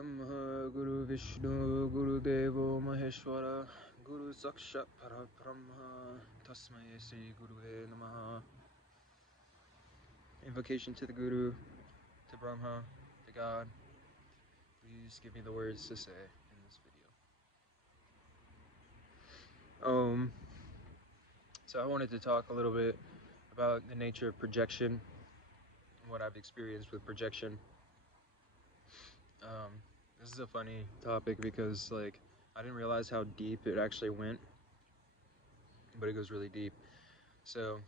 Brahma Guru Vishnu Guru Devo Maheshwara Guru Sakshat Parabrahma Tasmai Sri Gurave Namaha. Invocation to the Guru, to Brahma, to God. Please give me the words to say in this video. So I wanted to talk a little bit about the nature of projection and what I've experienced with projection. This is a funny topic because I didn't realize how deep it actually went, but it goes really deep. So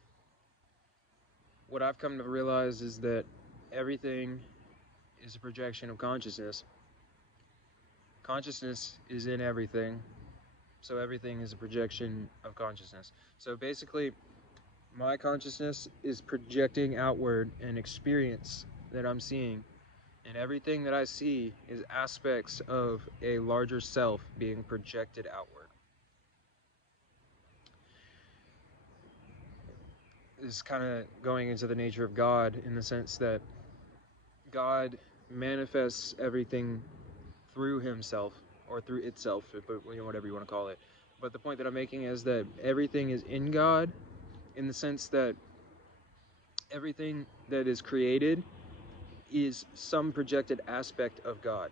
what I've come to realize is that everything is a projection of consciousness. Consciousness is in everything, so everything is a projection of consciousness. So basically, my consciousness is projecting outward an experience that I'm seeing, and everything that I see is aspects of a larger self being projected outward. This is kind of going into the nature of God, in the sense that God manifests everything through himself, or through itself, whatever you want to call it. But the point that I'm making is that everything is in God, in the sense that everything that is created is some projected aspect of God,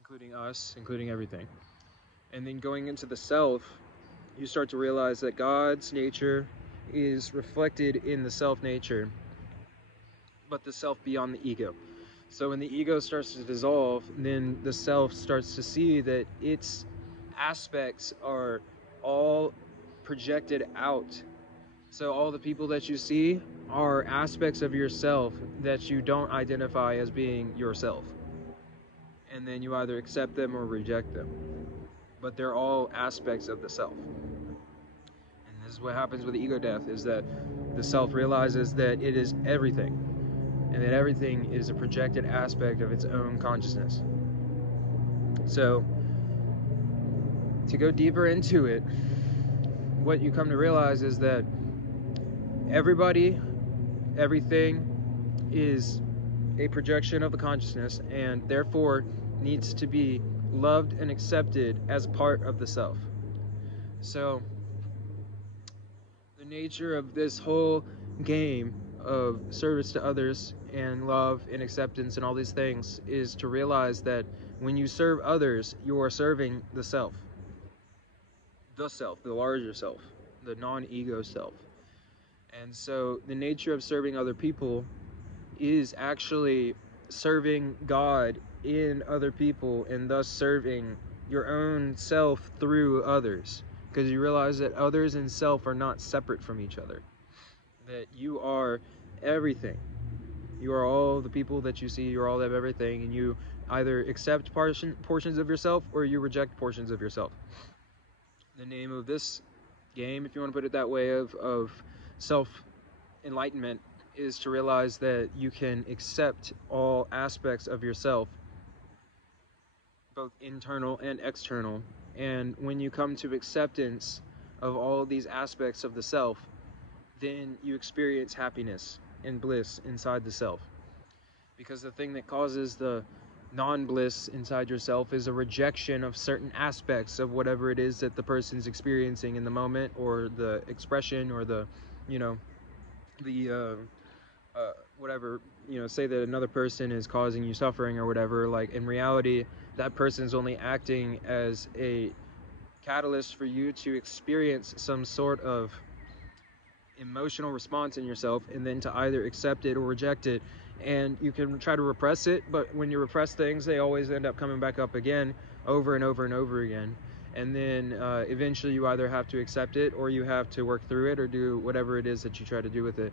including us, including everything. And then going into the self, you start to realize that God's nature is reflected in the self nature, but the self beyond the ego. So when the ego starts to dissolve, then the self starts to see that its aspects are all projected out. So all the people that you see are aspects of yourself that you don't identify as being yourself. And then you either accept them or reject them. But they're all aspects of the self. And this is what happens with the ego death, is that the self realizes that it is everything, and that everything is a projected aspect of its own consciousness. So, to go deeper into it, what you come to realize is that everybody, everything is a projection of the consciousness, and therefore needs to be loved and accepted as part of the self. So, the nature of this whole game of service to others and love and acceptance and all these things is to realize that when you serve others, you are serving the self, the larger self, the non-ego self. And so the nature of serving other people is actually serving God in other people, and thus serving your own self through others, because you realize that others and self are not separate from each other, that you are everything. You are all the people that you see, you're all of everything, and you either accept portions of yourself or you reject portions of yourself. The name of this game, if you want to put it that way, of self-enlightenment is to realize that you can accept all aspects of yourself, both internal and external. And when you come to acceptance of all these aspects of the self, then you experience happiness and bliss inside the self. Because the thing that causes the non-bliss inside yourself is a rejection of certain aspects of whatever it is that the person's experiencing in the moment, or the expression, or the, whatever, say that another person is causing you suffering or whatever. Like, in reality, that person's only acting as a catalyst for you to experience some sort of emotional response in yourself, and then to either accept it or reject it. And you can try to repress it, but when you repress things, they always end up coming back up again, over and over and over again. And then eventually you either have to accept it, or you have to work through it, or do whatever it is that you try to do with it.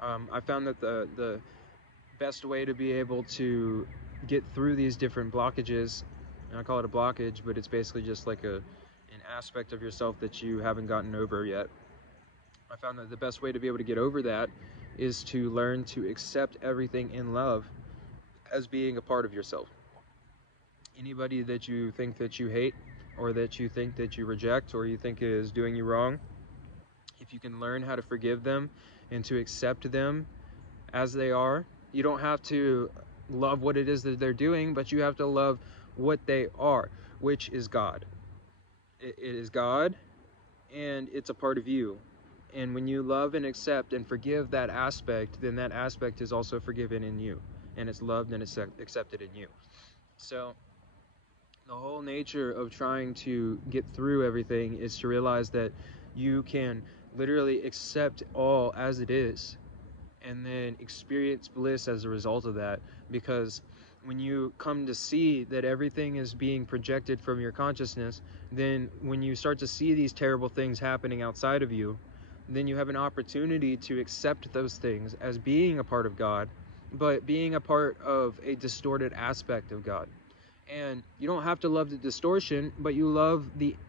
I found that the best way to be able to get through these different blockages, and I call it a blockage, but it's basically just like an aspect of yourself that you haven't gotten over yet. I found that the best way to be able to get over that is to learn to accept everything in love as being a part of yourself. Anybody that you think that you hate, or that you think that you reject, or you think is doing you wrong, if you can learn how to forgive them and to accept them as they are, you don't have to love what it is that they're doing, but you have to love what they are, which is God. It is God, and it's a part of you. And when you love and accept and forgive that aspect, then that aspect is also forgiven in you, and it's loved and accepted in you. So the whole nature of trying to get through everything is to realize that you can literally accept all as it is, and then experience bliss as a result of that. Because when you come to see that everything is being projected from your consciousness, then when you start to see these terrible things happening outside of you, then you have an opportunity to accept those things as being a part of God, but being a part of a distorted aspect of God. And you don't have to love the distortion, but you love the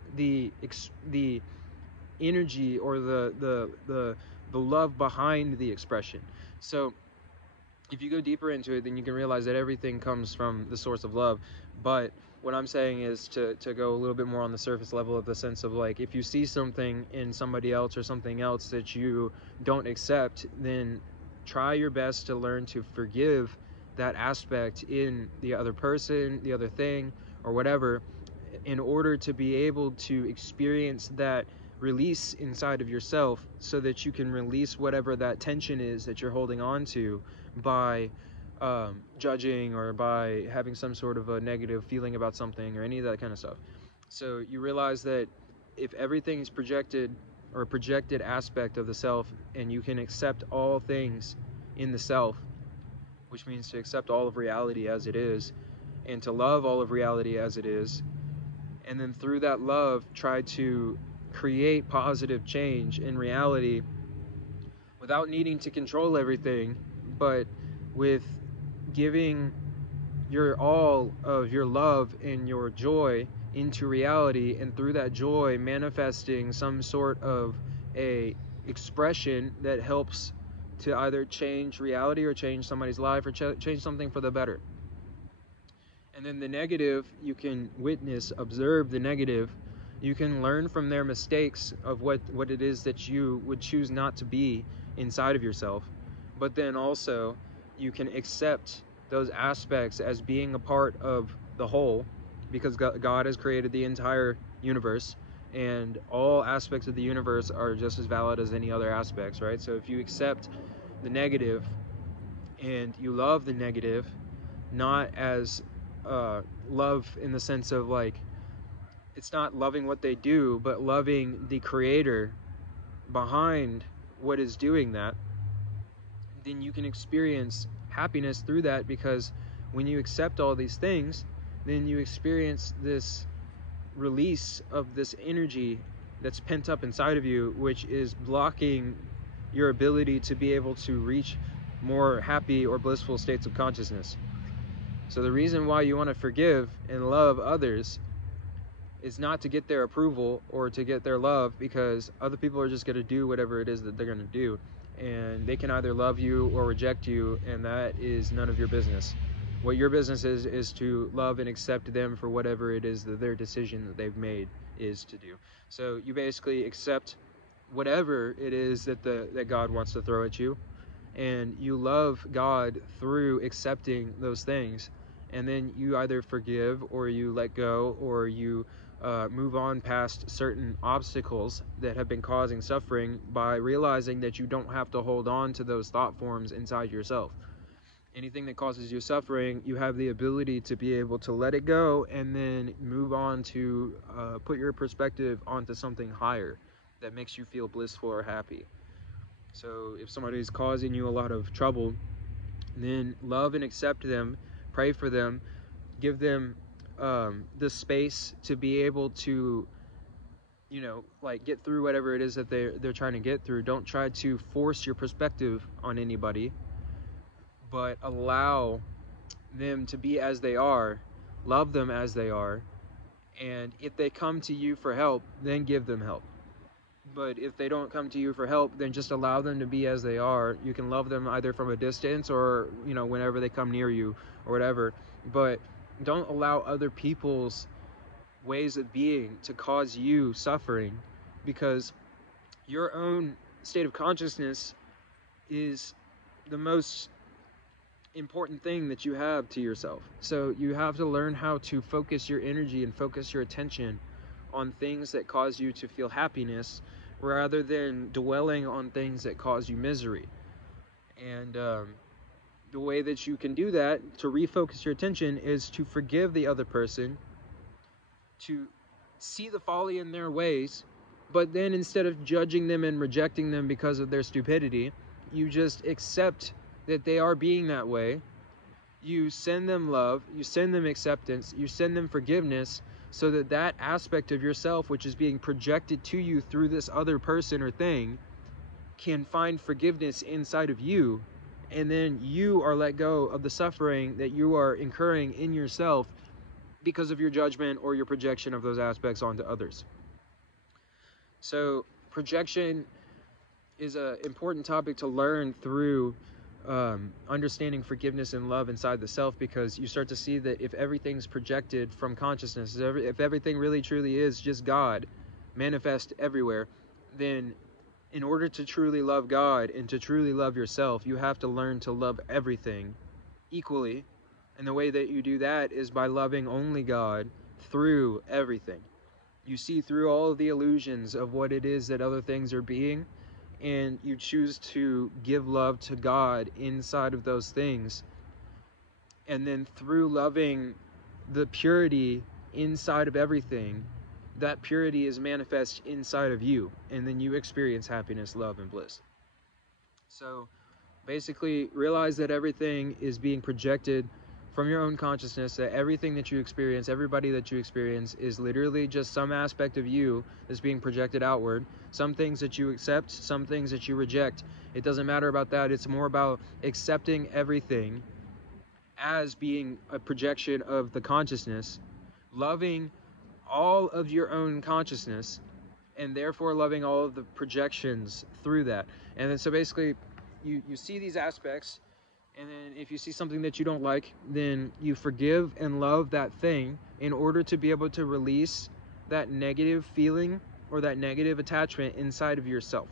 energy, or the love behind the expression. So if you go deeper into it, then you can realize that everything comes from the source of love. But what I'm saying is to go a little bit more on the surface level, of the sense of, like, if you see something in somebody else or something else that you don't accept, then try your best to learn to forgive that aspect in the other person, the other thing, or whatever, in order to be able to experience that release inside of yourself, so that you can release whatever that tension is that you're holding on to by judging, or by having some sort of a negative feeling about something, or any of that kind of stuff. So you realize that if everything is projected, or a projected aspect of the self, and you can accept all things in the self, which means to accept all of reality as it is, and to love all of reality as it is, and then through that love try to create positive change in reality without needing to control everything, but with giving your all of your love and your joy into reality, and through that joy manifesting some sort of a expression that helps to either change reality, or change somebody's life, or change something for the better. And then the negative, you can witness, observe the negative. You can learn from their mistakes of what it is that you would choose not to be inside of yourself. But then also, you can accept those aspects as being a part of the whole, because God has created the entire universe, and all aspects of the universe are just as valid as any other aspects, right? So if you accept the negative, and you love the negative, not as love in the sense of, like, it's not loving what they do, but loving the creator behind what is doing that, then you can experience happiness through that. Because when you accept all these things, then you experience this release of this energy that's pent up inside of you, which is blocking your ability to be able to reach more happy or blissful states of consciousness. So the reason why you want to forgive and love others is not to get their approval or to get their love, because other people are just going to do whatever it is that they're going to do, and they can either love you or reject you, and that is none of your business. What your business is to love and accept them for whatever it is that their decision that they've made is to do. So you basically accept whatever it is that God wants to throw at you, and you love God through accepting those things. And then you either forgive, or you let go, or you move on past certain obstacles that have been causing suffering, by realizing that you don't have to hold on to those thought forms inside yourself. Anything that causes you suffering, you have the ability to be able to let it go, and then move on to put your perspective onto something higher that makes you feel blissful or happy. So if somebody's causing you a lot of trouble, then love and accept them, pray for them, give them the space to be able to, like, get through whatever it is that they're trying to get through. Don't try to force your perspective on anybody, but allow them to be as they are, love them as they are, and if they come to you for help, then give them help. But if they don't come to you for help, then just allow them to be as they are. You can love them either from a distance, or whenever they come near you, or whatever. But don't allow other people's ways of being to cause you suffering, because your own state of consciousness is the most important thing that you have to yourself. So you have to learn how to focus your energy and focus your attention on things that cause you to feel happiness rather than dwelling on things that cause you misery. And the way that you can do that, to refocus your attention, is to forgive the other person, to see the folly in their ways, but then instead of judging them and rejecting them because of their stupidity, you just accept that they are being that way. You send them love, you send them acceptance, you send them forgiveness, so that that aspect of yourself, which is being projected to you through this other person or thing, can find forgiveness inside of you, and then you are let go of the suffering that you are incurring in yourself because of your judgment or your projection of those aspects onto others. So projection is an important topic to learn through understanding forgiveness and love inside the self, because you start to see that if everything's projected from consciousness, if everything really truly is just God manifest everywhere, then in order to truly love God and to truly love yourself, you have to learn to love everything equally. And the way that you do that is by loving only God through everything. You see through all of the illusions of what it is that other things are being, and you choose to give love to God inside of those things. And then through loving the purity inside of everything, that purity is manifest inside of you, and then you experience happiness, love, and bliss. So basically realize that everything is being projected from your own consciousness, that everything that you experience, everybody that you experience, is literally just some aspect of you that's being projected outward. Some things that you accept, some things that you reject. It doesn't matter about that. It's more about accepting everything as being a projection of the consciousness, loving all of your own consciousness, and therefore loving all of the projections through that. And then so basically you see these aspects, and then if you see something that you don't like, then you forgive and love that thing in order to be able to release that negative feeling or that negative attachment inside of yourself.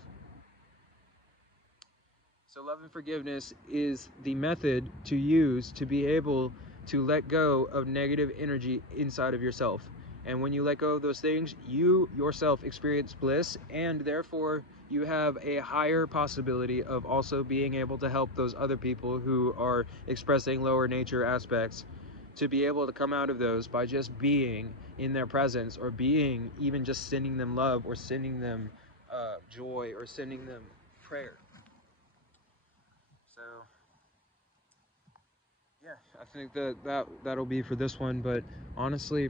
So love and forgiveness is the method to use to be able to let go of negative energy inside of yourself. And when you let go of those things, you yourself experience bliss, and therefore you have a higher possibility of also being able to help those other people who are expressing lower nature aspects to be able to come out of those by just being in their presence, or being, even just sending them love, or sending them joy, or sending them prayer. So yeah, I think that'll be for this one. But honestly,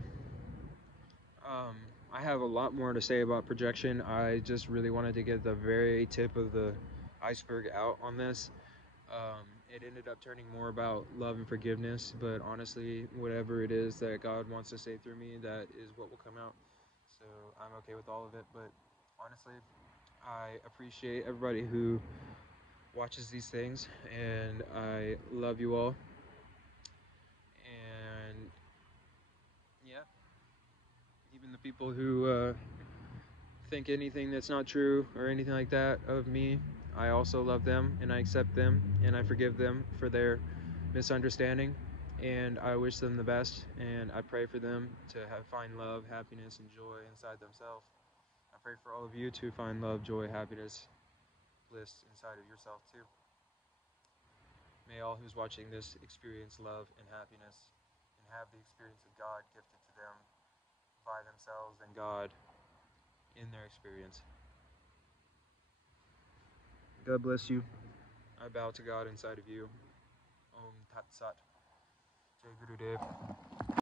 I have a lot more to say about projection. I just really wanted to get the very tip of the iceberg out on this. It ended up turning more about love and forgiveness, but honestly, whatever it is that God wants to say through me, that is what will come out. So I'm okay with all of it. But honestly, I appreciate everybody who watches these things, and I love you all. And yeah, even the people who think anything that's not true or anything like that of me, I also love them, and I accept them, and I forgive them for their misunderstanding, and I wish them the best, and I pray for them to find love, happiness, and joy inside themselves. I pray for all of you to find love, joy, happiness, bliss inside of yourself too. May all who's watching this experience love and happiness, and have the experience of God gifted to them by themselves and God in their experience. God bless you. I bow to God inside of you. Om Tat Sat. Jai Gurudev.